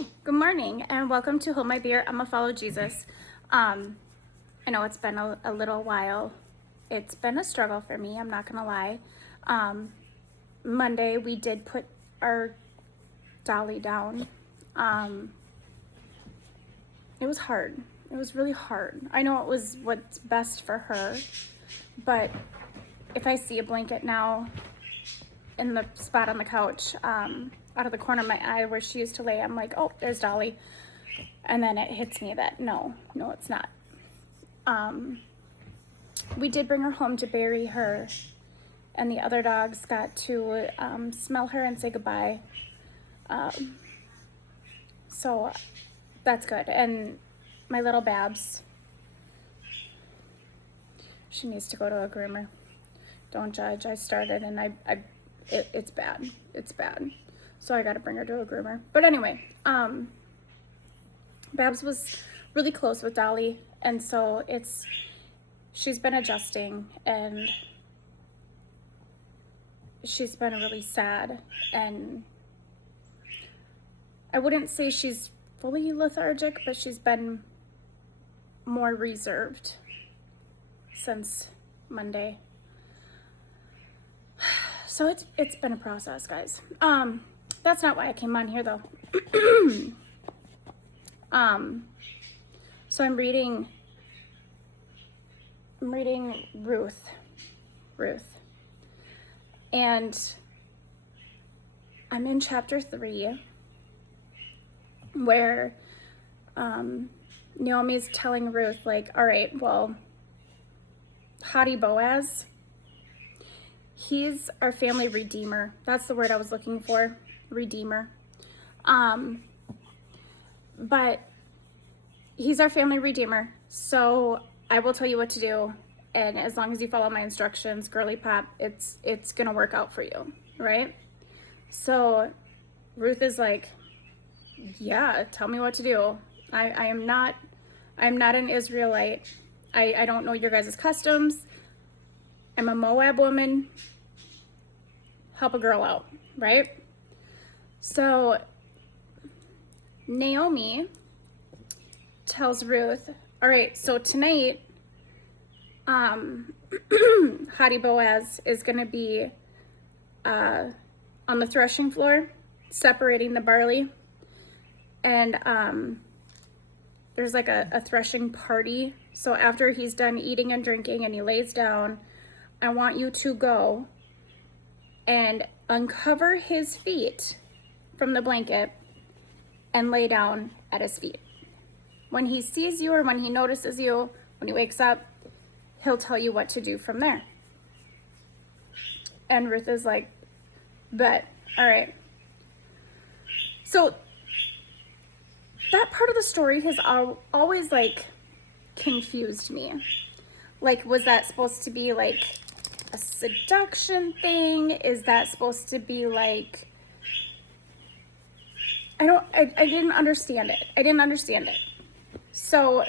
Hey, good morning, and welcome to Hold My Beer. I'm a Follow Jesus. I know it's been a little while. It's been a struggle for me, I'm not gonna lie. Monday we did put our dolly down. It was hard. It was really hard. I know it was what's best for her, but if I see a blanket now in the spot on the couch, out of the corner of my eye where she used to lay, I'm like, oh, there's Dolly. And then it hits me that no, it's not. We did bring her home to bury her, and the other dogs got to smell her and say goodbye. So that's good. And my little Babs, she needs to go to a groomer. Don't judge. I started and it's bad. It's bad. So I got to bring her to a groomer. But anyway, Babs was really close with Dolly, and so she's been adjusting, and she's been really sad, and I wouldn't say she's fully lethargic, but she's been more reserved since Monday. So it's been a process, guys. That's not why I came on here though. So I'm reading Ruth, and I'm in chapter 3, where Naomi's telling Ruth, like, all right, well, Hottie Boaz, he's our family redeemer. That's the word I was looking for, redeemer. But he's our family redeemer, so I will tell you what to do, and as long as you follow my instructions, girly pop, it's gonna work out for you, right? So Ruth is like, yeah, tell me what to do. I'm not an Israelite. I don't know your guys' customs. I'm a Moab woman. Help a girl out, right? So Naomi tells Ruth, all right, so tonight, Hottie Boaz is going to be on the threshing floor, separating the barley, and there's like a threshing party. So after he's done eating and drinking and he lays down, I want you to go and uncover his feet from the blanket and lay down at his feet. When he sees you, or when he notices you, when he wakes up, he'll tell you what to do from there. And Ruth is like, bet, all right. So that part of the story has always like confused me. Like, was that supposed to be like a seduction thing? Is that supposed to be like, I didn't understand it. I didn't understand it. So,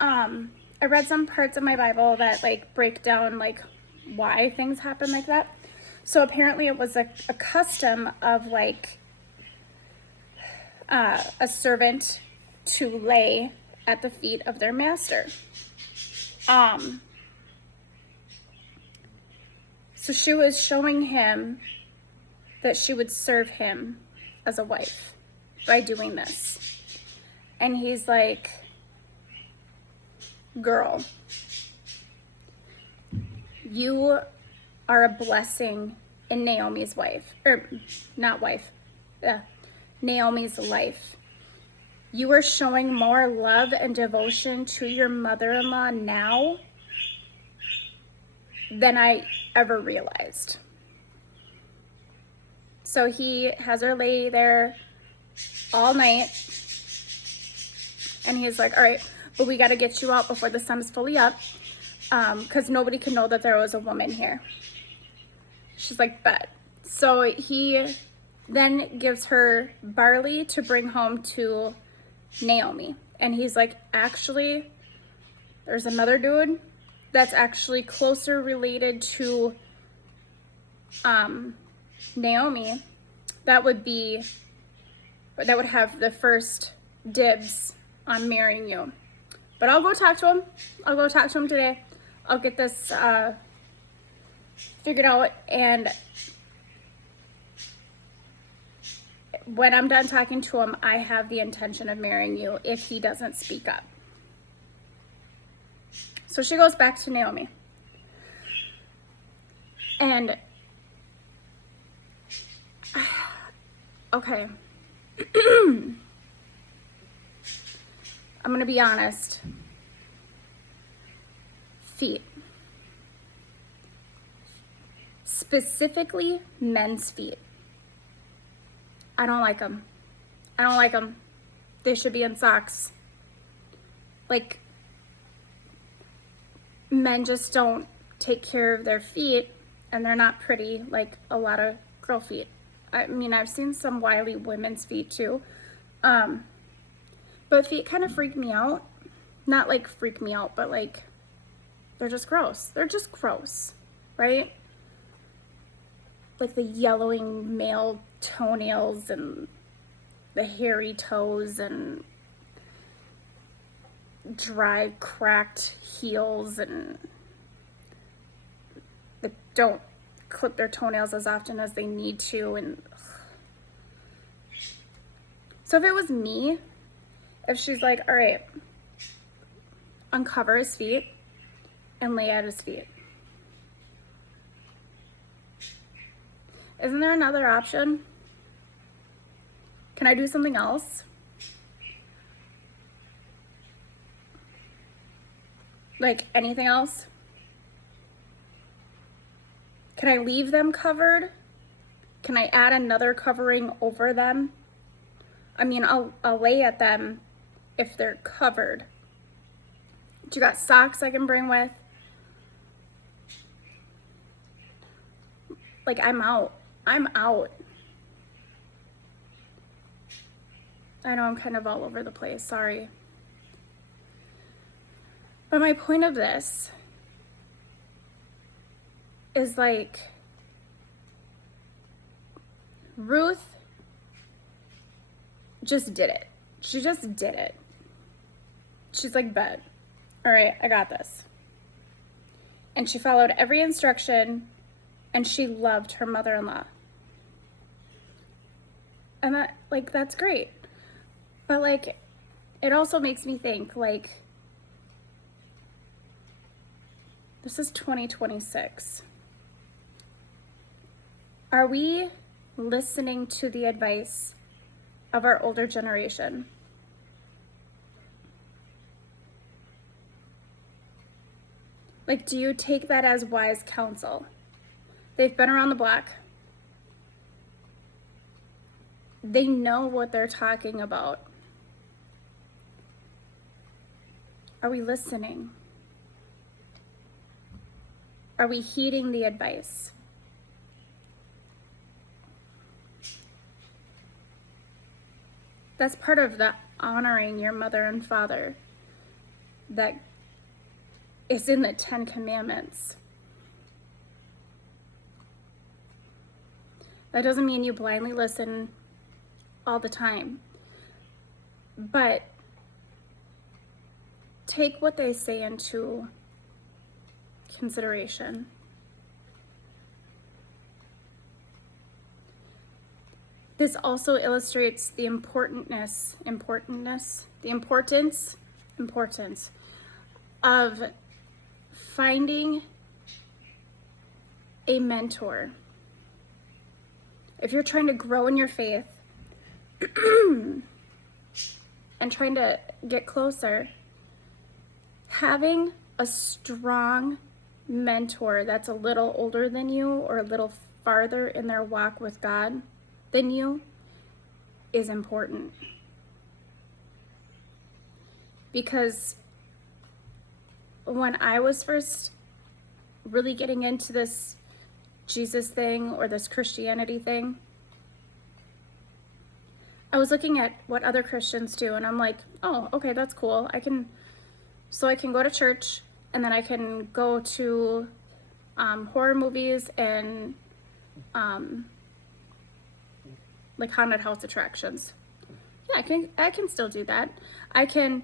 I read some parts of my Bible that like break down like why things happen like that. So apparently it was a custom of like a servant to lay at the feet of their master. So she was showing him that she would serve him as a wife by doing this. And he's like, girl, you are a blessing in Naomi's Naomi's life. You are showing more love and devotion to your mother-in-law now than I ever realized. So he has her lay there all night, and he's like, all right, but we got to get you out before the sun is fully up, because nobody can know that there was a woman here. She's like, bet. So he then gives her barley to bring home to Naomi. And he's like, actually, there's another dude that's actually closer related to Naomi. That would be that would have the first dibs on marrying you. But I'll go talk to him. I'll go talk to him today. I'll get this figured out, and when I'm done talking to him, I have the intention of marrying you if he doesn't speak up. So she goes back to Naomi. And, okay. I'm going to be honest. Feet. Specifically, men's feet. I don't like them. I don't like them. They should be in socks. Like, men just don't take care of their feet, and they're not pretty like a lot of girl feet. I mean, I've seen some wily women's feet too. But feet kind of freak me out. Not like freak me out, but like, they're just gross. They're just gross, right? Like the yellowing male toenails and the hairy toes and dry, cracked heels, and that don't clip their toenails as often as they need to. And so if it was me, if she's like, all right, uncover his feet and lay at his feet. Isn't there another option? Can I do something else? Like anything else? Can I leave them covered? Can I add another covering over them? I mean, I'll lay at them if they're covered. Do you got socks I can bring with? Like, I'm out. I'm out. I know I'm kind of all over the place, sorry. But my point of this is like, Ruth just did it. She just did it. She's like, bet. All right, I got this. And she followed every instruction, and she loved her mother-in-law. And that, like, that's great. But like, it also makes me think, like, this is 2026. Are we listening to the advice of our older generation? Like, do you take that as wise counsel? They've been around the block. They know what they're talking about. Are we listening? Are we heeding the advice? That's part of the honoring your mother and father that is in the 10 Commandments. That doesn't mean you blindly listen all the time, but take what they say into consideration. This also illustrates the importance of finding a mentor. If you're trying to grow in your faith and trying to get closer, having a strong mentor that's a little older than you or a little farther in their walk with God than you is important. Because when I was first really getting into this Jesus thing or this Christianity thing, I was looking at what other Christians do, and I'm like, oh, okay, that's cool. I can go to church, and then I can go to horror movies and like haunted house attractions. Yeah, I can still do that. I can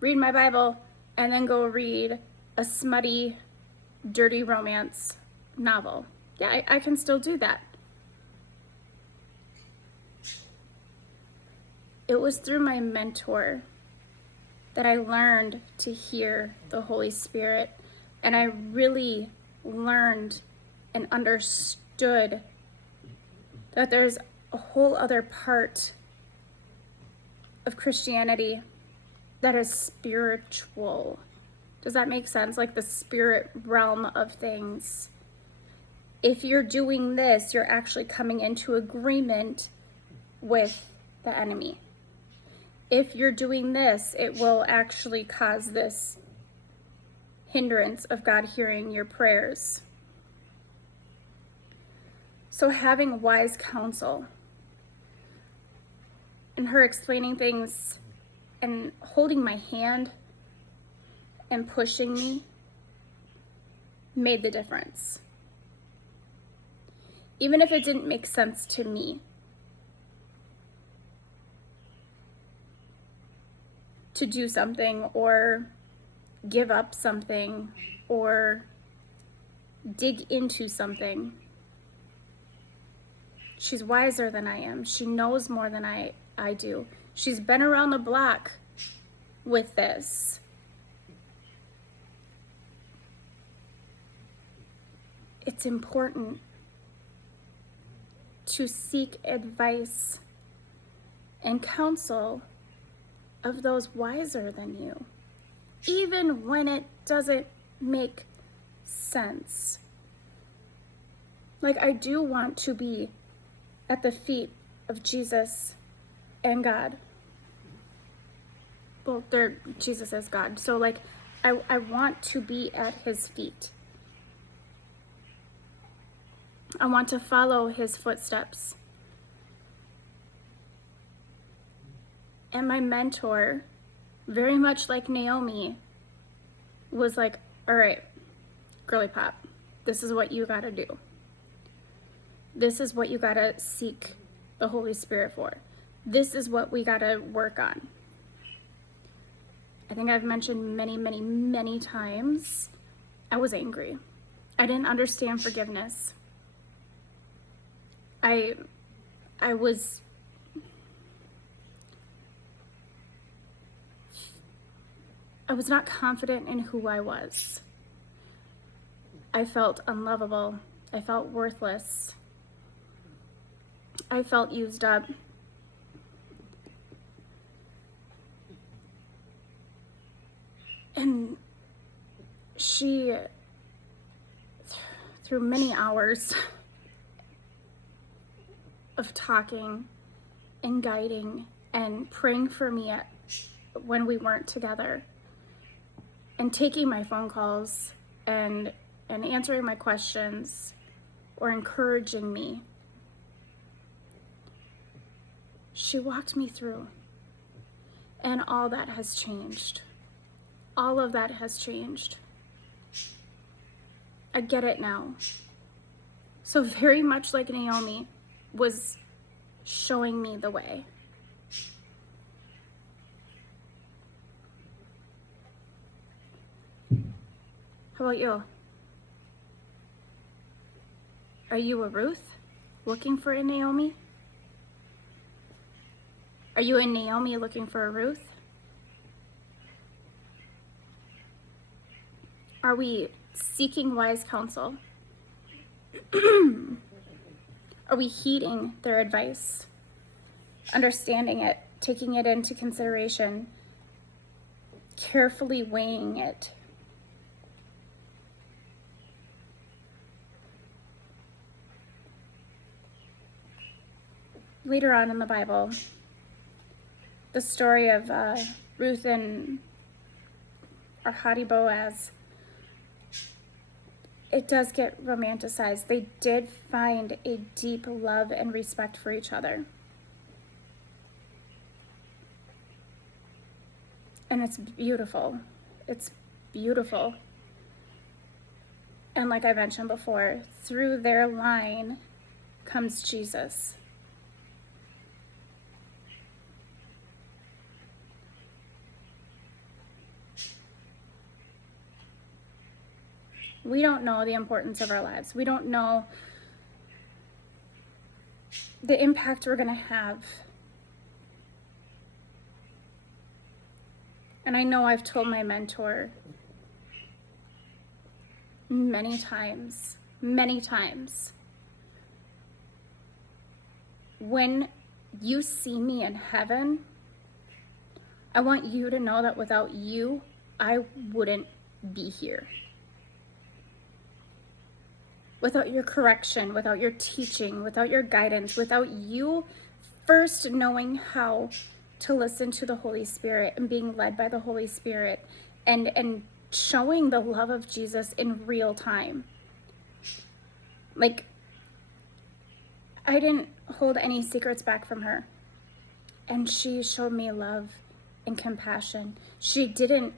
read my Bible and then go read a smutty, dirty romance novel. Yeah, I can still do that. It was through my mentor that I learned to hear the Holy Spirit, and I really learned and understood that there's a whole other part of Christianity that is spiritual. Does that make sense? Like the spirit realm of things. If you're doing this, you're actually coming into agreement with the enemy. If you're doing this, it will actually cause this hindrance of God hearing your prayers. So having wise counsel and her explaining things and holding my hand and pushing me made the difference. Even if it didn't make sense to me. To do something or give up something or dig into something. She's wiser than I am. She knows more than I do. She's been around the block with this. It's important to seek advice and counsel of those wiser than you, even when it doesn't make sense. Like, I do want to be at the feet of Jesus and God. Well, Jesus is God. So like, I want to be at his feet. I want to follow his footsteps. And my mentor, very much like Naomi, was like, all right, girly pop, this is what you gotta do. This is what you gotta seek the Holy Spirit for. This is what we gotta work on. I think I've mentioned many, many, many times, I was angry. I didn't understand forgiveness. I was not confident in who I was. I felt unlovable. I felt worthless. I felt used up. And she, through many hours of talking and guiding and praying for me when we weren't together, and taking my phone calls and answering my questions or encouraging me, she walked me through. And all that has changed. All of that has changed. I get it now. So very much like Naomi was showing me the way. How about you? Are you a Ruth looking for a Naomi? Are you a Naomi looking for a Ruth? Are we seeking wise counsel? Are we heeding their advice? Understanding it, taking it into consideration, carefully weighing it? Later on in the Bible, the story of Ruth and our haughty Boaz, it does get romanticized. They did find a deep love and respect for each other. And it's beautiful. It's beautiful. And like I mentioned before, through their line comes Jesus. We don't know the importance of our lives. We don't know the impact we're going to have. And I know I've told my mentor many times, when you see me in heaven, I want you to know that without you, I wouldn't be here. Without your correction, without your teaching, without your guidance, without you first knowing how to listen to the Holy Spirit and being led by the Holy Spirit and showing the love of Jesus in real time. Like, I didn't hold any secrets back from her. And she showed me love and compassion. She didn't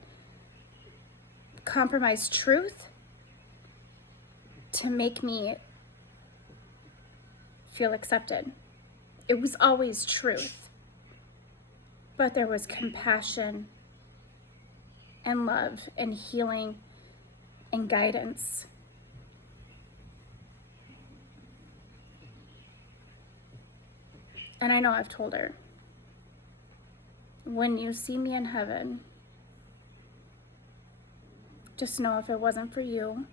compromise truth to make me feel accepted. It was always truth. But there was compassion and love and healing and guidance. And I know I've told her, when you see me in heaven, just know if it wasn't for you,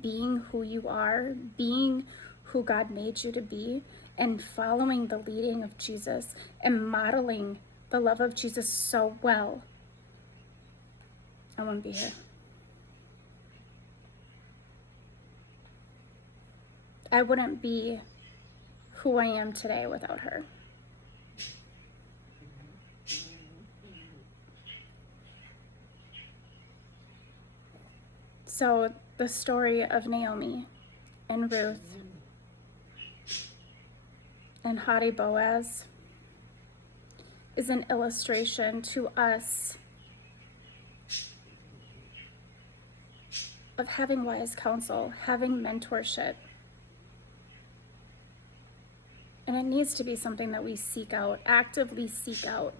being who you are, being who God made you to be, and following the leading of Jesus and modeling the love of Jesus so well, I wouldn't be here. I wouldn't be who I am today without her. So the story of Naomi and Ruth and haughty Boaz is an illustration to us of having wise counsel, having mentorship. And it needs to be something that we seek out, actively seek out.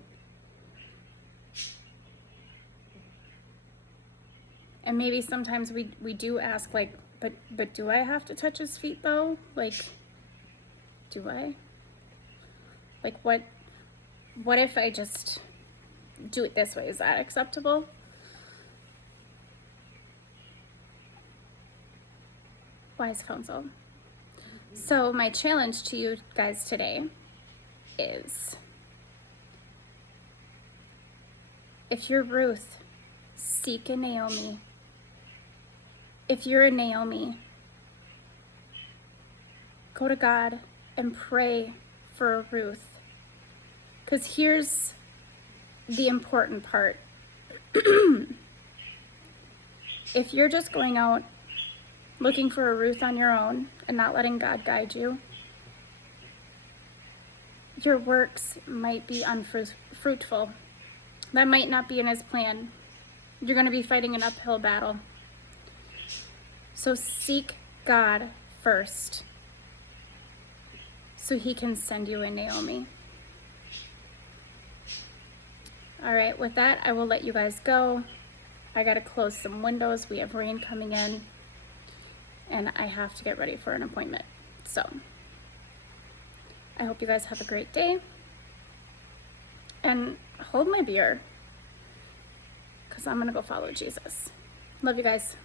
And maybe sometimes we do ask, like, but do I have to touch his feet though? Like, do I? Like, what if I just do it this way? Is that acceptable? Wise counsel. So my challenge to you guys today is, if you're Ruth, seek a Naomi. If you're a Naomi, go to God and pray for a Ruth. Because here's the important part. If you're just going out looking for a Ruth on your own and not letting God guide you, your works might be unfruitful. That might not be in his plan. You're going to be fighting an uphill battle. So seek God first, so he can send you a Naomi. All right, with that, I will let you guys go. I got to close some windows. We have rain coming in, and I have to get ready for an appointment. So I hope you guys have a great day, and hold my beer, because I'm going to go follow Jesus. Love you guys.